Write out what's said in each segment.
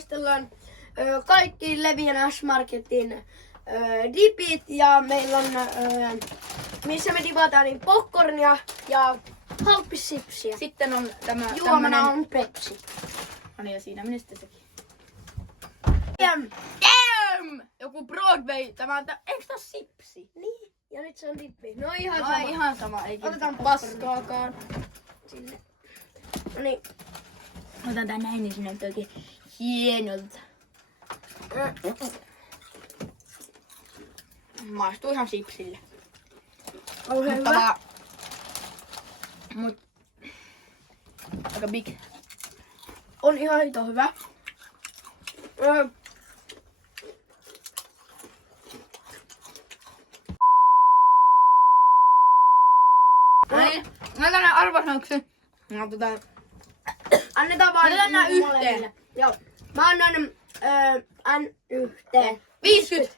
maistellaan kaikki Levian S-Marketin dipit ja meillä on, missä me dipataan niin popcornia ja halppissipsiä. Sitten on tämä Juomana on Pepsi. No niin, ja siinä meni sitten sekin. Damn! Joku Broadway, tämä on eikö tää sipsi? Niin, ja nyt se on dippi. No ihan No sama. ihan sama, ei Otetaan paskaakaan. Sinne. No niin. Otan tän näin, niin se näyttää oikein hienolta. Maistuu ihan sipsille. Kauhean Mutta hyvä. vaan... Mut... Aika big. On ihan hito hyvä. Näin. Mä tänne arvosanoksi. No Annetaan vaan Otetaan nää niinku yhteen. molemmille. Joo. Mä annan N yhteen. 50.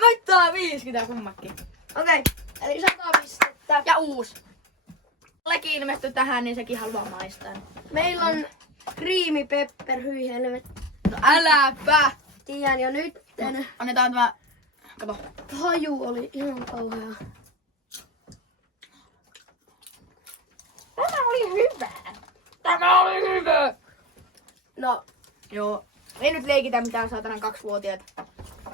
Voittaa 50 kummakin. Okei. Eli 100 pistettä. Ja uusi. Ollekin ilmestyi tähän, niin sekin haluaa maistaa. Meillä on creamy pepper, hyi helvetti. No äläpä! Tiedän jo nyt. Annetaan tämä... Kato. Haju oli ihan kauhea. Tämä oli hyvä. Tämä oli hyvä. No, Joo. Ei nyt leikitä mitään saatanan 2-vuotiaita.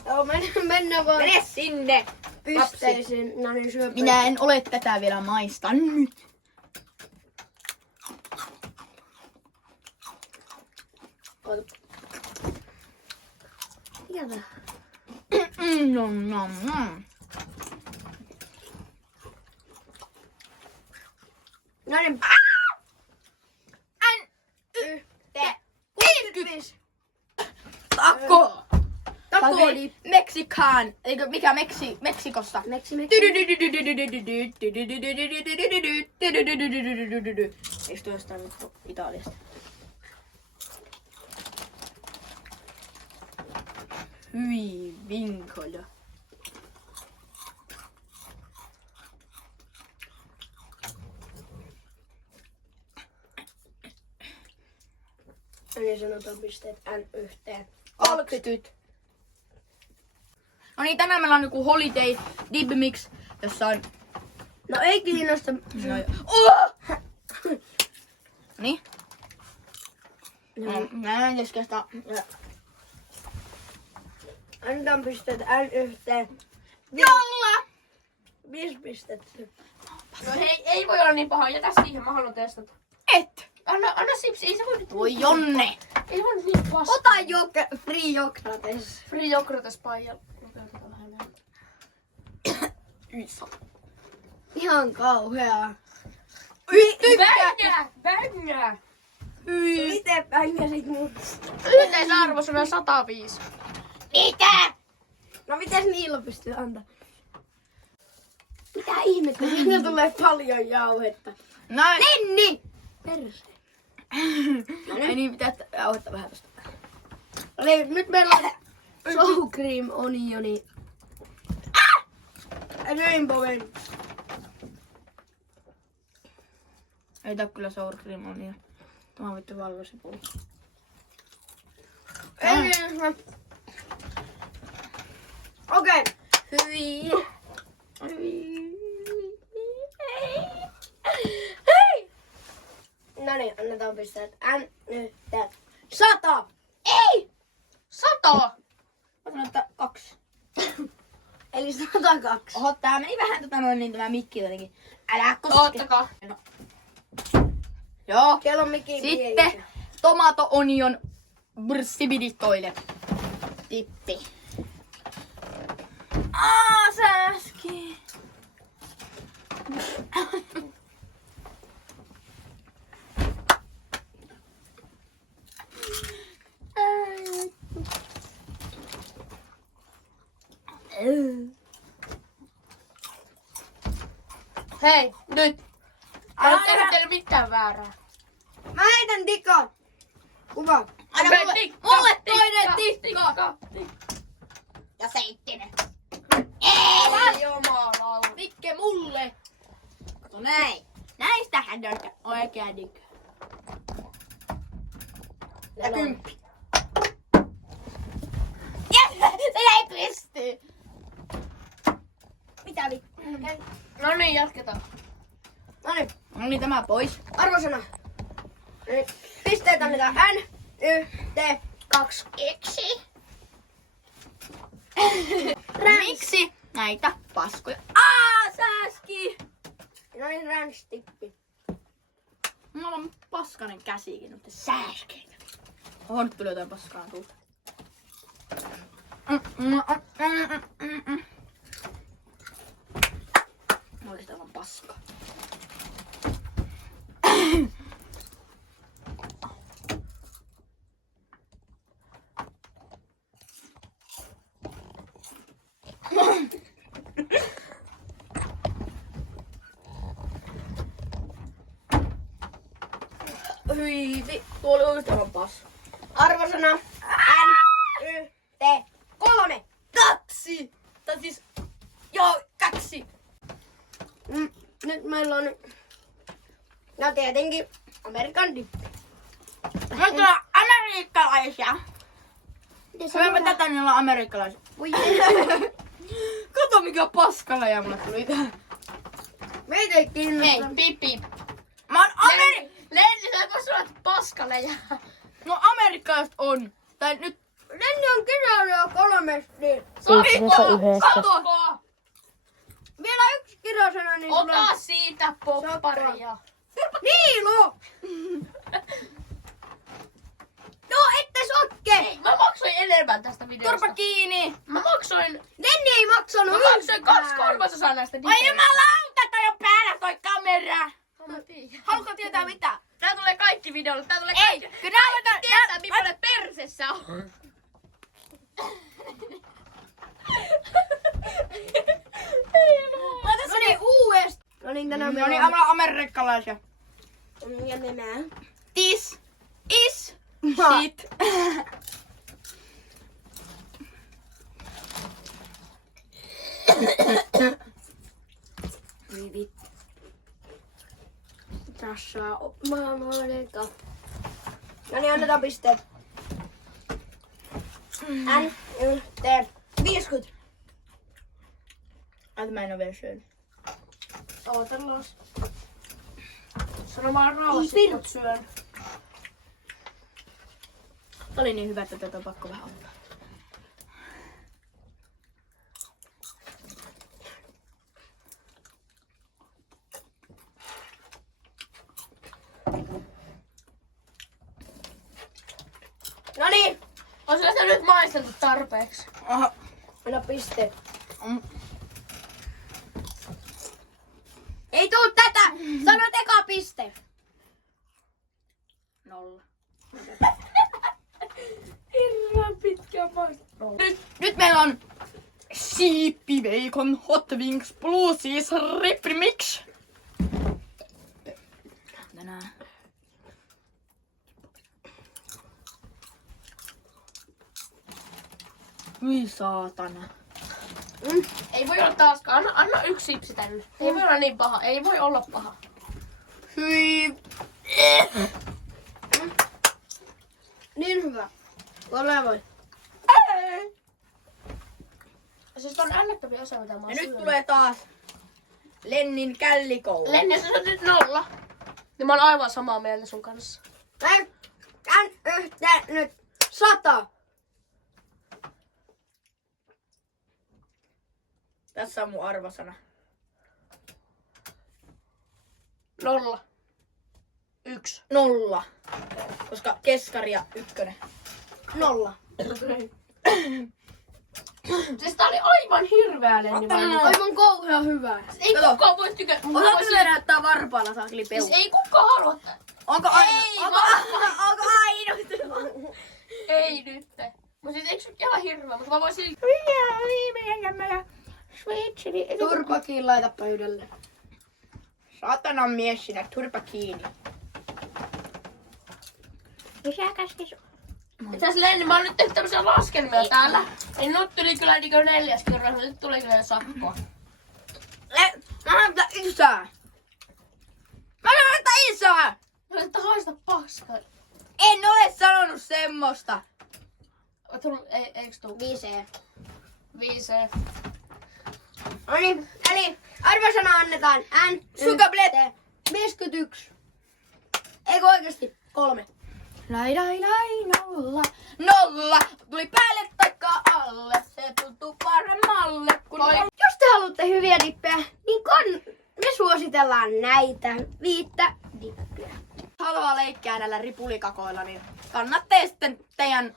joo, mennään vaan Mene sinne! pisteisiin. No niin, syöpä. Minä en ole tätä vielä maistanut. Ota. Mikä tää? Nom nom nom. No niin. Yhteen. 50. Taco! Takoli. Meksikaan. Eikö mikä Meksikossa? Meksi. Eikö tuo jostain vittu Italiasta? Hyi vinkolo. Niin sanotaan pisteet N yhteen. 30. No niin, tänään meillä on joku holiday dip mix, jossa on... No ei kiinnosta. No, niin. No, Näin keskeistä. annetaan pisteet N yhteen. Jolla! 5 pistettä. No hei, ei voi olla niin paha. Jätä siihen, mä haluan testata. Et! Anna sipsi, ei se voi nyt... Voi Jonne! Ei voi niin paskaa. Ota free Jokrates. Free Jokrates paijalla. Ihan kauheaa. Vängää! Miten pängäsit mut? Yhteisarvosana 105. Mitä? No mites niillä pystyy antaa? Mitä ihmettä? Siinä tulee paljon jauhetta. Näin. Nenni! Perse. Ei niin, pitää jauhetta vähän tosta. Eli nyt meillä on sour cream onioni. Rainbowen. Ei tää kyllä sour cream on niin. Tämä on vittu valvosipuli. Okei. Hyi. Hei! No niin, annetaan pisteet. N yhteen. 100! Ei! 100! Mä sanon, että 2. Eli 102. Oho, tää meni vähän niin tämä mikki jotenkin. Älä koske. Oottakaa. No. Joo. Kello on mikki. Sitten tomato onion brssibiditoille. Tippi. Sääski. Hei, nyt! Älä tehdä teille mitään väärää. Mä heitän tikon. Kuva. Anna mulle toinen tikka! Ja 7. Ei jumalauta. Mikke mulle. Kato näin. Näistähän on oikea tikka. Ja 10. Oikeesti! Mitä vittu? No niin, jatketaan. Noniin, No niin, tämä pois. arvosana. Noniin, pisteet annetaan N, Y, T, 2. Yksi. Miksi näitä paskoja? Sääski! Noniin, ränstippi. Mulla on paskanen käsikin, mutta sääskeitä. Oho, nyt tuli jotain paskaa tuulta. Oikeesti aivan paskaa. Hyi vittu, oli oikeesti aivan paska. Arvosana N, Y, T, 3. 2! Tai siis, joo, 2! Nyt meillä on... No tietenkin Amerikan dippi. Me ollaan amerikkalaisia. Syömme tätä, niin ollaan amerikkalaisia. Voi Kato mikä paskalaja mulle tuli tähän. meitä ei kiinnosta. Hei, pip pip. Mä oon Lenni, sä kun sulla paskaleja. No amerikkalaiset on. Tai nyt... Lenni on kirjailija 3. Yhteensä yhdessä. Kato! Vielä yksi kirjasana, niin tulee... Ota siitä popparia. Niilo! No, ette sokke! Hei, mä maksoin enemmän tästä videosta. Turpa kiinni! Mä maksoin Lenni ei maksanut Mä maksoin 2/3 näistä Ai dipeistä. jumalauta, toi on päällä toi kamera! Mä tiedän. Haluatko tietää mitä? Tää tulee kaikki videolle. Tää tulee Ei! kaikki. Kyllä nää aletaan... Tietää, millainen persessä on. No niin, uudestaan. No niin, tänään No niin, meillä on... ollaan amerikkalaisia. Ja nenää. This is shit. Voi vittu. Tässä on maailmanleka. No niin, annetaan pisteet. N, Y, T, 50. Ai mä en oo vielä syönyt. Ootellaan. Sano vaan rauhassa, Ei, kun syön. Tää oli niin hyvä, että tätä on pakko vähän ottaa. No niin, Olisiko sitä nyt maisteltu tarpeeksi? Aha. anna pisteet. Mm. Ei tuu tätä! Sano eka piste. 0. Hirveän pitkä maisteltu. Nyt meillä on Siipi Bacon Hot Wings Blue Cheese Rib Mix. Tänään. Hyi saatana. Ei voi olla taaskaan. Anna yksi sipsi tänne. Ei voi olla niin paha. Ei voi olla paha. Hyi. Niin hyvä. Ole voi. Siis on ällättäviä asioita, mitä mä oon Ja nyt syönyt. tulee taas Lennin källikoulu. Lenni, jos sä nyt 0, niin mä oon aivan samaa mieltä sun kanssa. Tän yhteen nyt 100. Tässä on mun arvosana. 0. 1. 0. Koska keskari ja 1. 0. Siis tää oli aivan hirveä Lenni. Aivan kauhean hyvä. Ei Kato. kukaan voi tykätä. Osaatko sä näyttää varpaalla saakeli Siis peukku? ei kukaan halua tää. Onko aina? Onko aina? Ei nyt. Mut siis eikö se nyt ihan hirveä, mutta mä voisin... Turpakin laita pöydälle. Saatanan mies sinä, turpa kiinni. Itse asiassa Lenni, mä oon nyt tehnyt tämmösiä laskelmia täällä. Niin nyt tuli kyllä niinku 4. kerralla, nyt tuli kyllä jo sakkoa. Mä haluan ottaa isää. Mä haluan ottaa isää. Mä että haista paskaa. En ole sanonut semmoista. Eiks tuu? 5. 5. No niin, eli arvosana annetaan N. Sukablet. 51. Eikö oikeesti 3? Lai, nolla. Nolla. Tuli päälle taikka alle. Se tuntuu paremmalle. Kun Jos te haluatte hyviä dippejä, niin me suositellaan näitä 5 dippiä. haluaa leikkiä näillä ripulikakoilla, niin kannattaa sitten teidän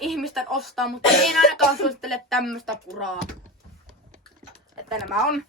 ihmisten ostaa, mutta en ainakaan suosittele tämmöstä puraa. Että nämä on